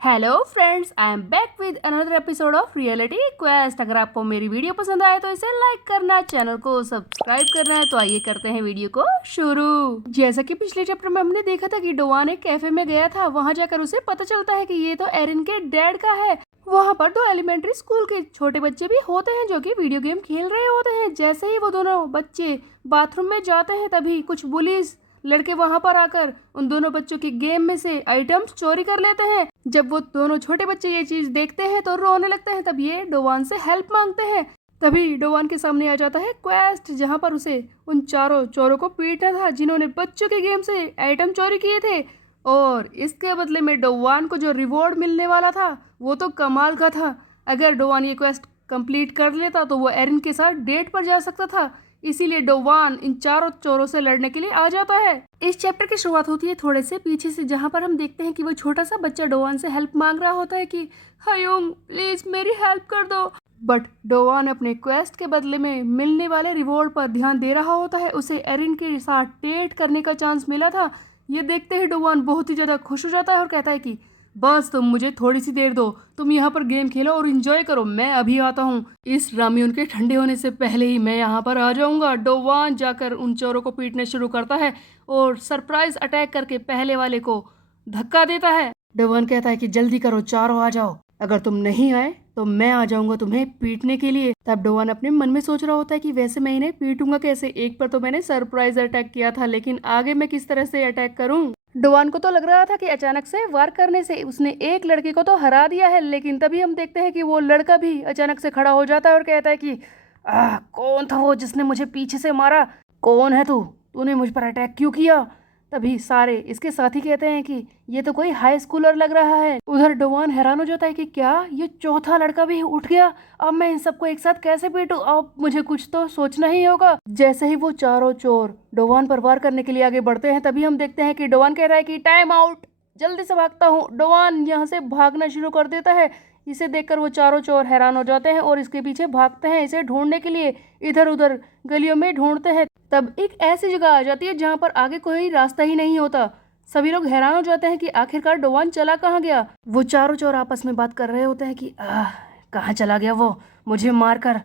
Hello friends, I am back with another episode of reality quest. अगर आपको मेरी video पसंद आए तो इसे लाइक करना, चैनल को सब्सक्राइब करना है। तो आइए करते हैं वीडियो को शुरू। जैसा कि पिछले चैप्टर में हमने देखा था कि डोवान एक कैफे में गया था। वहां जाकर उसे पता चलता है कि ये तो एरिन के डैड का है। वहाँ पर दो एलिमेंट्री स्कूल के छोटे बच्चे भी होते हैं जो कि वीडियो गेम खेल रहे होते हैं। जैसे ही वो दोनों बच्चे बाथरूम में जाते हैं तभी कुछ बुलीज लड़के वहां पर आकर उन दोनों बच्चों की गेम में से आइटम्स चोरी कर लेते हैं। जब वो दोनों छोटे बच्चे ये चीज देखते हैं तो रोने लगते हैं। तब ये डोवान से हेल्प मांगते हैं। तभी डोवान के सामने आ जाता है क्वेस्ट, जहां पर उसे उन चारों चोरों को पीटना था जिन्होंने बच्चों के गेम से आइटम चोरी किए थे। और इसके बदले में डोवान को जो रिवॉर्ड मिलने वाला था वो तो कमाल का था। अगर डोवान ये क्वेस्ट कंप्लीट कर लेता तो वो एरिन के साथ डेट पर जा सकता था। इसीलिए डोवान इन चारों चोरों से लड़ने के लिए आ जाता है। इस चैप्टर की शुरुआत होती है थोड़े से पीछे से, जहां पर हम देखते हैं कि वो छोटा सा बच्चा डोवान से हेल्प मांग रहा होता है कि हयोंग प्लीज मेरी हेल्प कर दो। बट डोवान अपने क्वेस्ट के बदले में मिलने वाले रिवॉर्ड पर ध्यान दे रहा होता है। उसे एरिन के साथ डेट करने का चांस मिला था। ये देखते ही डोवान बहुत ही ज्यादा खुश हो जाता है और कहता है कि बस तुम मुझे थोड़ी सी देर दो, तुम यहाँ पर गेम खेलो और एंजॉय करो, मैं अभी आता हूँ। इस रामियन के ठंडे होने से पहले ही मैं यहाँ पर आ जाऊंगा। डोवान जाकर उन चोरों को पीटने शुरू करता है और सरप्राइज अटैक करके पहले वाले को धक्का देता है। डोवान कहता है कि जल्दी करो, चारों आ जाओ, अगर तुम नहीं आए तो मैं आ जाऊंगा तुम्हें पीटने के लिए। तब डोवान अपने मन में सोच रहा होता है कि वैसे मैं इन्हें पीटूंगा कैसे, एक पर तो मैंने सरप्राइज अटैक किया था, लेकिन आगे मैं किस तरह से अटैक करूं। डोवान को तो लग रहा था कि अचानक से वार करने से उसने एक लड़के को तो हरा दिया है, लेकिन तभी हम देखते हैं कि वो लड़का भी अचानक से खड़ा हो जाता है और कहता है कि कौन था वो जिसने मुझे पीछे से मारा, कौन है तू, तूने मुझ पर अटैक क्यों किया। तभी सारे इसके साथी कहते हैं कि ये तो कोई हाई स्कूलर लग रहा है। उधर डोवान हैरान हो जाता है कि क्या ये चौथा लड़का भी उठ गया, अब मैं इन सबको एक साथ कैसे पीटूं, अब मुझे कुछ तो सोचना ही होगा। जैसे ही वो चारों चोर डोवान पर वार करने के लिए आगे बढ़ते हैं तभी हम देखते हैं कि डोवान कह रहा है कि टाइम आउट, जल्दी से भागता हूँ। डोवान यहाँ से भागना शुरू कर देता है। इसे देखकर वो चारों चोर हैरान हो जाते हैं और इसके पीछे भागते हैं इसे ढूंढने के लिए। इधर उधर गलियों में ढूंढते हैं। तब एक ऐसी जगह आ जाती है जहां पर आगे कोई रास्ता ही नहीं होता। सभी लोग हैरान हो जाते हैं कि आखिरकार डोवान चला कहाँ गया। वो चारों चोर आपस में बात कर रहे होते हैं कि कहाँ चला गया वो, मुझे मार कर,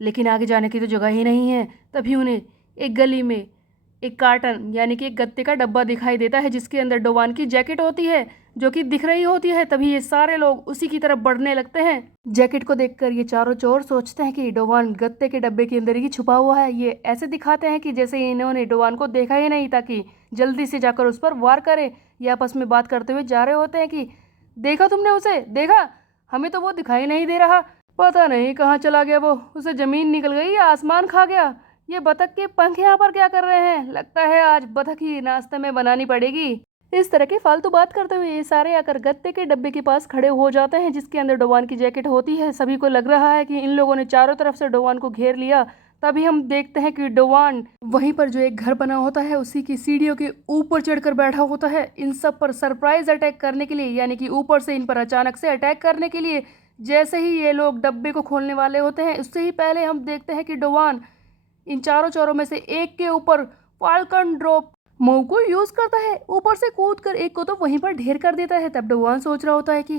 लेकिन आगे जाने की तो जगह ही नहीं है। तभी उन्हें एक गली में एक कार्टन यानी कि एक गत्ते का डब्बा दिखाई देता है जिसके अंदर डोवान की जैकेट होती है जो कि दिख रही होती है। तभी ये सारे लोग उसी की तरफ बढ़ने लगते हैं। जैकेट को देखकर ये चारों चोर सोचते हैं कि डोवान गत्ते के डब्बे के अंदर ही छुपा हुआ है। ये ऐसे दिखाते हैं कि जैसे इन्होंने डोवान को देखा ही नहीं, ताकि जल्दी से जाकर उस पर वार करे। ये आपस में बात करते हुए जा रहे होते हैं कि देखा तुमने उसे, देखा, हमें तो वो दिखाई नहीं दे रहा, पता नहीं कहाँ चला गया वो, उसे जमीन निकल गई या आसमान खा गया। ये बतख के पंख यहाँ पर क्या कर रहे हैं, लगता है आज बतख ही नाश्ते में बनानी पड़ेगी। इस तरह के फालतू बात करते हुए ये सारे आकर गत्ते के डब्बे के पास खड़े हो जाते हैं जिसके अंदर डोवान की जैकेट होती है। सभी को लग रहा है कि इन लोगों ने चारों तरफ से डोवान को घेर लिया। तभी हम देखते हैं कि डोवान वहीं पर जो एक घर बना होता है उसी की सीढ़ियों के ऊपर चढ़कर बैठा होता है इन सब पर सरप्राइज अटैक करने के लिए, यानी कि ऊपर से इन पर अचानक से अटैक करने के लिए। जैसे ही ये लोग डब्बे को खोलने वाले होते हैं उससे ही पहले हम देखते हैं कि डोवान इन चारों चोरों में से एक के ऊपर फाल्कन ड्रॉप मूव को यूज करता है। ऊपर से कूद कर एक को तो वहीं पर ढेर कर देता है। तब डोवान सोच रहा होता है कि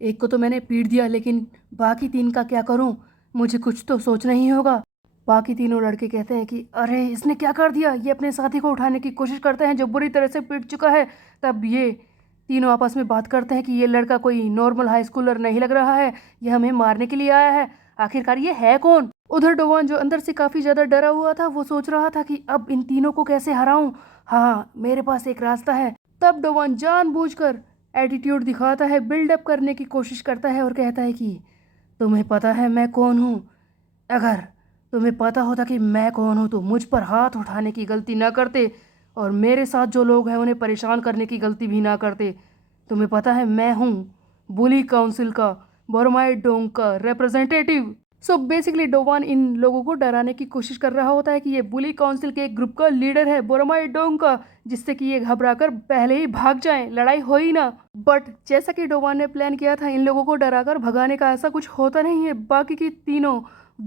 एक को तो मैंने पीट दिया, लेकिन बाकी तीन का क्या करूं, मुझे कुछ तो सोचना ही होगा। बाकी तीनों लड़के कहते हैं कि अरे इसने क्या कर दिया। ये अपने साथी को उठाने की कोशिश करते हैं जो बुरी तरह से पीट चुका है। तब ये तीनों आपस में बात करते हैं कि ये लड़का कोई नॉर्मल हाई स्कूलर नहीं लग रहा है, ये हमें मारने के लिए आया है, आखिरकार ये है कौन। उधर डोवान जो अंदर से काफी ज्यादा डरा हुआ था वो सोच रहा था कि अब इन तीनों को कैसे हराऊं, हाँ मेरे पास एक रास्ता है। तब डोवान जानबूझकर एटीट्यूड दिखाता है, बिल्डअप करने की कोशिश करता है और कहता है कि तुम्हें पता है मैं कौन हूँ, अगर तुम्हें पता होता कि मैं कौन हूँ तो मुझ पर हाथ उठाने की गलती ना करते और मेरे साथ जो लोग हैं उन्हें परेशान करने की गलती भी ना करते। तुम्हें पता है मैं हूँ बुली काउंसिल का, बोरोमाइडोंग का रिप्रेजेंटेटिव। सो बेसिकली डोवान इन लोगों को डराने की कोशिश कर रहा होता है कि ये बुली काउंसिल के एक ग्रुप का लीडर है बोरोमाइडोंग का, जिससे कि ये घबराकर पहले ही भाग जाएं, लड़ाई हो ही ना। बट जैसा कि डोवान ने प्लान किया था इन लोगों को डराकर भगाने का, ऐसा कुछ होता नहीं है। बाकी की तीनों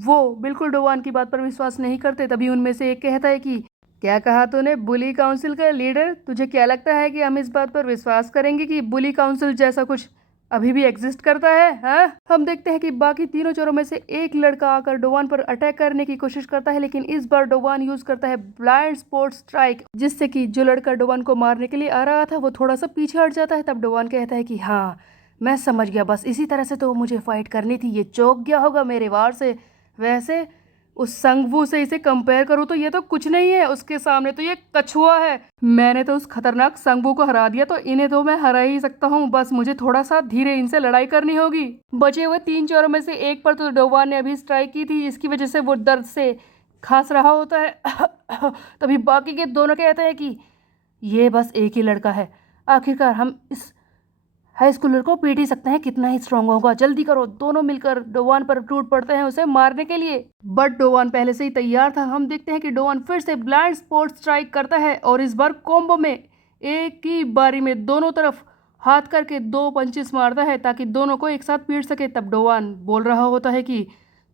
वो बिल्कुल डोवान की बात पर विश्वास नहीं करते। तभी उनमें से एक कहता है कि क्या कहा तूने? बुली काउंसिल का लीडर? तुझे क्या लगता है कि हम इस बात पर विश्वास करेंगे कि बुली काउंसिल जैसा कुछ अभी भी एग्जिस्ट करता है? हाँ, हम देखते हैं कि बाकी तीनों चोरों में से एक लड़का आकर डोवान पर अटैक करने की कोशिश करता है, लेकिन इस बार डोवान यूज करता है ब्लाइंड स्पॉट स्ट्राइक, जिससे कि जो लड़का डोवान को मारने के लिए आ रहा था वो थोड़ा सा पीछे हट जाता है। तब डोवान कहता है कि हाँ, मैं समझ गया, बस इसी तरह से तो मुझे फाइट करनी थी, ये चौंक गया होगा मेरे वार से। वैसे उस संगवू से इसे कंपेयर करूँ तो ये तो कुछ नहीं है, उसके सामने तो ये कछुआ है। मैंने तो उस खतरनाक संगवू को हरा दिया, तो इन्हें तो मैं हरा ही सकता हूँ, बस मुझे थोड़ा सा धीरे इनसे लड़ाई करनी होगी। बचे हुए तीन चोरों में से एक पर तो डोवान ने अभी स्ट्राइक की थी, इसकी वजह से वो दर्द से खांस रहा होता है। तभी बाकी के दोनों कहते हैं कि ये बस एक ही लड़का है, आखिरकार हम इस हाई स्कूलर को पीट ही सकते हैं, कितना ही स्ट्रांग होगा, जल्दी करो। दोनों मिलकर डोवान पर टूट पड़ते हैं उसे मारने के लिए, बट डोवान पहले से ही तैयार था। हम देखते हैं कि डोवान फिर से ब्लाइंड स्पॉट स्ट्राइक करता है और इस बार कॉम्बो में एक ही बारी में दोनों तरफ हाथ करके दो पंचेस मारता है ताकि दोनों को एक साथ पीट सके। तब डोवान बोल रहा होता है कि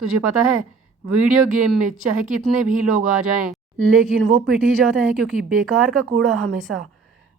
तुझे पता है, वीडियो गेम में चाहे कितने भी लोग आ जाएं, लेकिन वो पिट ही जाते हैं, क्योंकि बेकार का कूड़ा हमेशा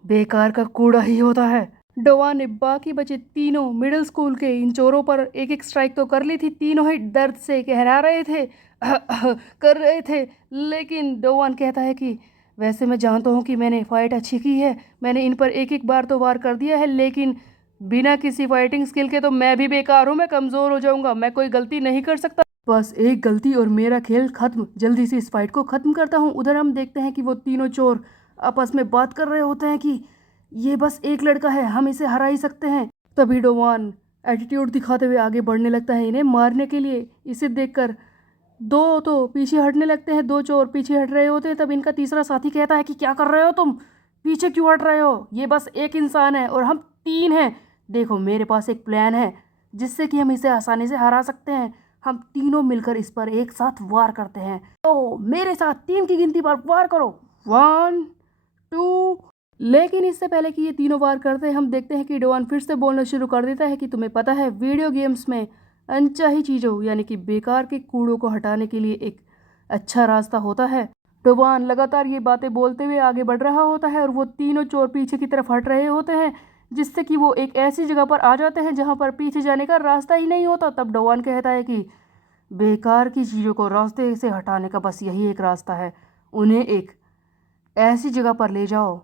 बेकार का कूड़ा ही होता है। डोवा ने बाकी बचे तीनों मिडिल स्कूल के इन चोरों पर एक एक स्ट्राइक तो कर ली थी, तीनों ही दर्द से कहरा रहे थे, कर रहे थे। लेकिन डोवान कहता है कि वैसे मैं जानता हूँ कि मैंने फाइट अच्छी की है, मैंने इन पर एक एक बार तो वार कर दिया है, लेकिन बिना किसी फाइटिंग स्किल के तो मैं भी बेकार हूँ, मैं कमज़ोर हो जाऊँगा, मैं कोई गलती नहीं कर सकता, बस एक गलती और मेरा खेल खत्म, जल्दी से इस फाइट को ख़त्म करता हूँ। उधर हम देखते हैं कि वो तीनों चोर आपस में बात कर रहे होते हैं कि ये बस एक लड़का है, हम इसे हरा ही सकते हैं। तभी डोवान एटीट्यूड दिखाते हुए आगे बढ़ने लगता है इन्हें मारने के लिए। इसे देखकर दो तो पीछे हटने लगते हैं, दो चोर पीछे हट रहे होते हैं। तब इनका तीसरा साथी कहता है कि क्या कर रहे हो तुम, पीछे क्यों हट रहे हो, ये बस एक इंसान है और हम तीन हैं। देखो, मेरे पास एक प्लान है जिससे कि हम इसे आसानी से हरा सकते हैं। हम तीनों मिलकर इस पर एक साथ वार करते हैं, तो मेरे साथ तीन की गिनती पर वार करो, 1 2। लेकिन इससे पहले कि ये तीनों वार करते हैं, हम देखते हैं कि डोवान फिर से बोलना शुरू कर देता है कि तुम्हें पता है, वीडियो गेम्स में अनचाही चीज़ों यानी कि बेकार के कूड़ों को हटाने के लिए एक अच्छा रास्ता होता है। डोवान लगातार ये बातें बोलते हुए आगे बढ़ रहा होता है और वो तीनों चोर पीछे की तरफ हट रहे होते हैं, जिससे कि वो एक ऐसी जगह पर आ जाते हैं जहाँ पर पीछे जाने का रास्ता ही नहीं होता। तब डोवान कहता है कि बेकार की चीज़ों को रास्ते से हटाने का बस यही एक रास्ता है, उन्हें एक ऐसी जगह पर ले जाओ,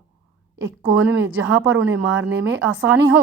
एक कोने में, जहां पर उन्हें मारने में आसानी हो।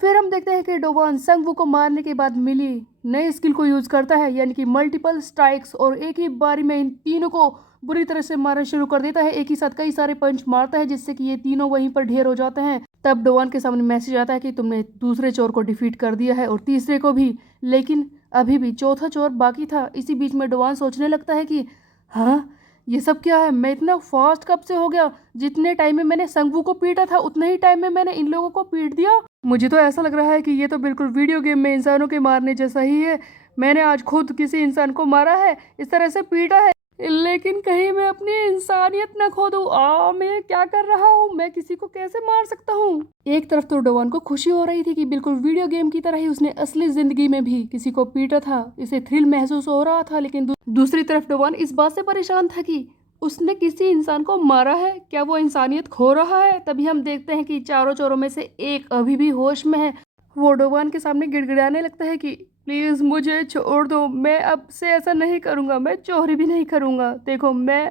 फिर हम देखते हैं कि डोवान संगवू को मारने के बाद मिली नई स्किल को यूज करता है, यानी कि मल्टीपल स्ट्राइक्स, और एक ही बारी में इन तीनों को बुरी तरह से मारना शुरू कर देता है। एक ही साथ कई सारे पंच मारता है, जिससे कि ये तीनों वहीं पर ढेर हो जाते हैं। तब डोवान के सामने मैसेज आता है कि तुमने दूसरे चोर को डिफीट कर दिया है और तीसरे को भी, लेकिन अभी भी चौथा चोर बाकी था। इसी बीच में डोवान सोचने लगता है कि हाँ, ये सब क्या है, मैं इतना फास्ट कब से हो गया, जितने टाइम में मैंने संगवू को पीटा था उतने ही टाइम में मैंने इन लोगों को पीट दिया। मुझे तो ऐसा लग रहा है कि ये तो बिल्कुल वीडियो गेम में इंसानों के मारने जैसा ही है, मैंने आज खुद किसी इंसान को मारा है, इस तरह से पीटा है, लेकिन कहीं मैं अपनी इंसानियत न खो दूं। मैं क्या कर रहा हूँ, मैं किसी को कैसे मार सकता हूँ। एक तरफ तो डोवान को खुशी हो रही थी कि बिल्कुल वीडियो गेम की तरह ही उसने असली जिंदगी में भी किसी को पीटा था, इसे थ्रिल महसूस हो रहा था। लेकिन दूसरी तरफ डोवान इस बात से परेशान था कि उसने किसी इंसान को मारा है, क्या वो इंसानियत खो रहा है। तभी हम देखते हैं कि चारों चोरों में से एक अभी भी होश में है। वो डोवान के सामने गिड़गिड़ाने लगता है कि प्लीज़ मुझे छोड़ दो, मैं अब से ऐसा नहीं करूँगा, मैं चोरी भी नहीं करूँगा, देखो मैं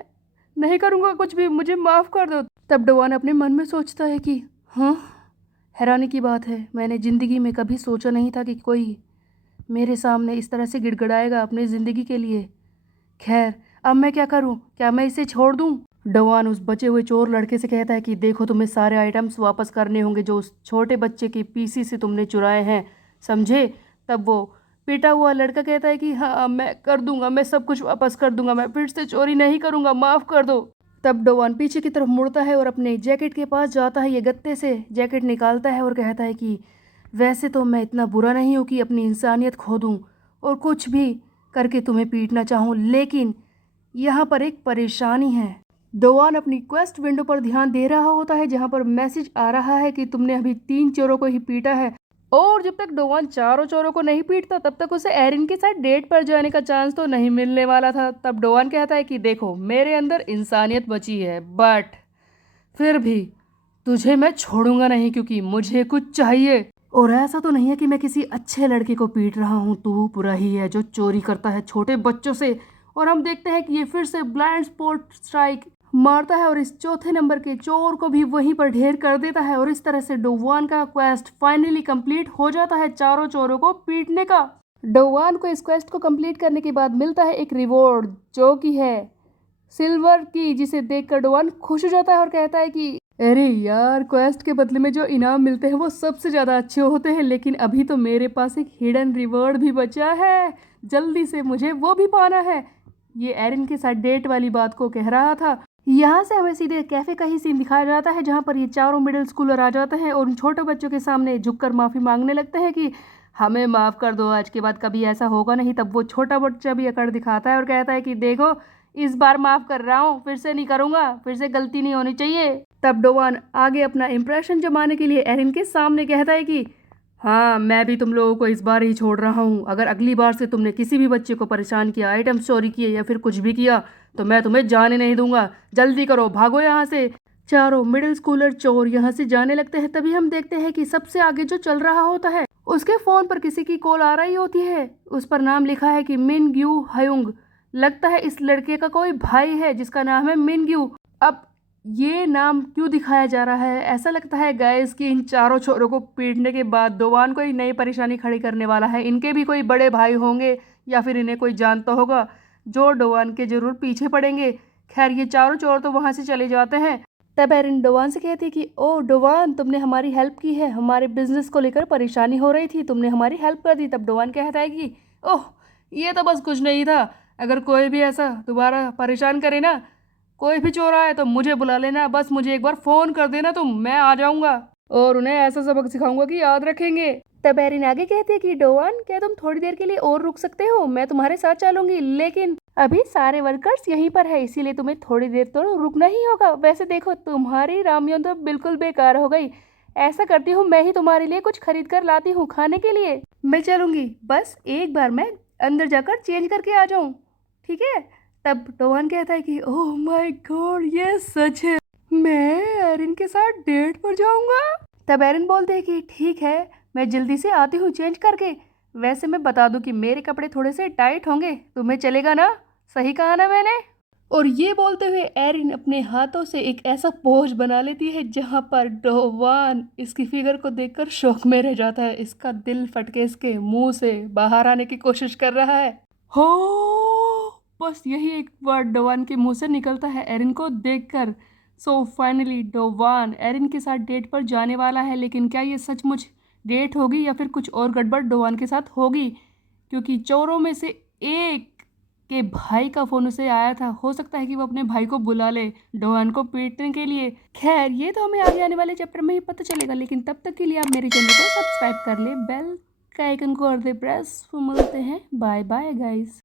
नहीं करूँगा कुछ भी, मुझे माफ़ कर दो। तब डोवान अपने मन में सोचता है कि हाँ, हैरानी की बात है, मैंने ज़िंदगी में कभी सोचा नहीं था कि कोई मेरे सामने इस तरह से गिड़गिड़ाएगा अपनी ज़िंदगी के लिए। खैर, अब मैं क्या करूं, क्या मैं इसे छोड़ दूं। डोवान उस बचे हुए चोर लड़के से कहता है कि देखो, तुम्हें सारे आइटम्स वापस करने होंगे जो उस छोटे बच्चे की पीसी से तुमने चुराए हैं, समझे। तब वो पिटा हुआ लड़का कहता है कि हाँ, मैं कर दूंगा, मैं सब कुछ वापस कर दूंगा, मैं फिर से चोरी नहीं करूंगा, माफ़ कर दो। तब डोवान पीछे की तरफ मुड़ता है और अपने जैकेट के पास जाता है, ये गत्ते से जैकेट निकालता है और कहता है कि वैसे तो मैं इतना बुरा नहीं हूँ कि अपनी इंसानियत खो दूँ और कुछ भी करके तुम्हें पीटना चाहूँ, लेकिन यहाँ पर एक परेशानी है। डोवान अपनी क्वेस्ट विंडो पर ध्यान दे रहा होता है, जहाँ पर मैसेज आ रहा है कि तुमने अभी 3 चोरों को ही पीटा है और जब तक डोवान चारों चोरों को नहीं पीटता तब तक उसे एरिन के साथ डेट पर जाने का चांस तो नहीं मिलने वाला था। तब डोवान कहता है कि देखो मेरे अंदर इंसानियत बची है, बट फिर भी तुझे मैं छोड़ूंगा नहीं क्योंकि मुझे कुछ चाहिए। और ऐसा तो नहीं है कि मैं किसी अच्छे लड़के को पीट रहा हूँ, तू बुरा ही है जो चोरी करता है छोटे बच्चों से। और हम देखते हैं कि ये फिर से ब्लाइंड स्पॉट स्ट्राइक मारता है और इस चौथे नंबर के चोर को भी वहीं पर ढेर कर देता है। और इस तरह से डोवान का क्वेस्ट फाइनली कंप्लीट हो जाता है चारों चोरों को पीटने का। डोवान को इस क्वेस्ट को कंप्लीट करने के बाद मिलता है एक रिवॉर्ड जो कि है सिल्वर की, जिसे देखकर डोवान खुश हो जाता है और कहता है कि अरे यार, क्वेस्ट के बदले में जो इनाम मिलते हैं वो सबसे ज़्यादा अच्छे होते हैं, लेकिन अभी तो मेरे पास एक हिडन रिवॉर्ड भी बचा है, जल्दी से मुझे वो भी पाना है। ये एरिन के साथ डेट वाली बात को कह रहा था। यहाँ से हमें सीधे कैफे का ही सीन दिखाया जाता है जहाँ पर ये चारों मिडिल स्कूलर आ जाते हैं और उन छोटे बच्चों के सामने झुककर माफ़ी मांगने लगते हैं कि हमें माफ़ कर दो, आज के बाद कभी ऐसा होगा नहीं। तब वो छोटा बच्चा भी अकड़ दिखाता है और कहता है कि देखो इस बार माफ़ कर रहा हूँ, फिर से नहीं करूँगा, फिर से गलती नहीं होनी चाहिए। तब डोवान आगे अपना इंप्रेशन जमाने के लिए एरिन के सामने कहता है कि हाँ, मैं भी तुम लोगों को इस बार ही छोड़ रहा हूँ। अगर अगली बार से तुमने किसी भी बच्चे को परेशान किया, आइटम चोरी किए या फिर कुछ भी किया तो मैं तुम्हें जाने नहीं दूंगा। जल्दी करो, भागो यहाँ से। चारों मिडिल स्कूलर चोर यहाँ से जाने लगते हैं। तभी हम देखते हैं कि सबसे आगे जो चल रहा होता है उसके फोन पर किसी की कॉल आ रही होती है। उस पर नाम लिखा है कि मिन ग्यू हयुंग। लगता है इस लड़के का कोई भाई है जिसका नाम है मिन ग्यू। अब ये नाम क्यों दिखाया जा रहा है? ऐसा लगता है गाइस कि इन चारों छोरों को पीटने के बाद डोवान कोई नई परेशानी खड़ी करने वाला है। इनके भी कोई बड़े भाई होंगे या फिर इन्हें कोई जानता होगा जो डोवान के जरूर पीछे पड़ेंगे। खैर, ये चारों चोर तो वहां से चले जाते हैं। तब एरिन डोवान से कहती है कि ओ डोवान, तुमने हमारी हेल्प की है, हमारे बिजनेस को लेकर परेशानी हो रही थी, तुमने हमारी हेल्प कर दी। तब डोवान कहता है कि ओह, ये तो बस कुछ नहीं था। अगर कोई भी ऐसा दोबारा परेशान करे ना, कोई भी चोर आए तो मुझे बुला लेना, बस मुझे एक बार फोन कर देना तुम, मैं आ जाऊंगा और उन्हें ऐसा सबक सिखाऊंगा कि याद रखेंगे। तब एरिन आगे कहती है कि डोवान, क्या तुम थोड़ी देर के लिए और रुक सकते हो? मैं तुम्हारे साथ चलूंगी, लेकिन अभी सारे वर्कर्स यहीं पर है, इसीलिए तुम्हें थोड़ी देर तो रुकना ही होगा। वैसे देखो, तुम्हारी रामियन तो बिल्कुल बेकार हो गई। ऐसा करती हूँ, मैं ही तुम्हारे लिए कुछ खरीद कर लाती हूँ खाने के लिए। मैं चलूंगी, बस एक बार मैं अंदर जाकर चेंज करके आ जाऊं, ठीक है? तब डोवान कहता है कि ओह माय गॉड, ये सच है, मैं एरिन के साथ डेट पर जाऊंगा। तब एरिन बोलते हैं कि ठीक है, मैं जल्दी से आती हूँ चेंज करके। वैसे मैं बता दूं कि मेरे कपड़े थोड़े से टाइट होंगे, तुम्हें चलेगा ना? सही कहा ना मैंने? और ये बोलते हुए एरिन अपने हाथों से एक ऐसा पोज बना लेती है जहां पर डोवान इसकी फिगर को देखकर शौक में रह जाता है। इसका दिल फटके इसके मुंह से बाहर आने की कोशिश कर रहा है। हो, बस यही एक वर्ड डोवान के मुंह से निकलता है एरिन को देखकर। सो फाइनली डोवान एरिन के साथ डेट पर जाने वाला है, लेकिन क्या ये सचमुच डेट होगी या फिर कुछ और गड़बड़ डोवान के साथ होगी? क्योंकि चोरों में से एक के भाई का फोन उसे आया था, हो सकता है कि वो अपने भाई को बुला ले डोवान को पीटने के लिए। खैर, ये तो हमें आगे आने वाले चैप्टर में ही पता चलेगा, लेकिन तब तक के लिए आप मेरे चैनल को सब्सक्राइब कर ले, बेल का आइकन को कर दे प्रेस। मिलते हैं, बाय बाय गाइस।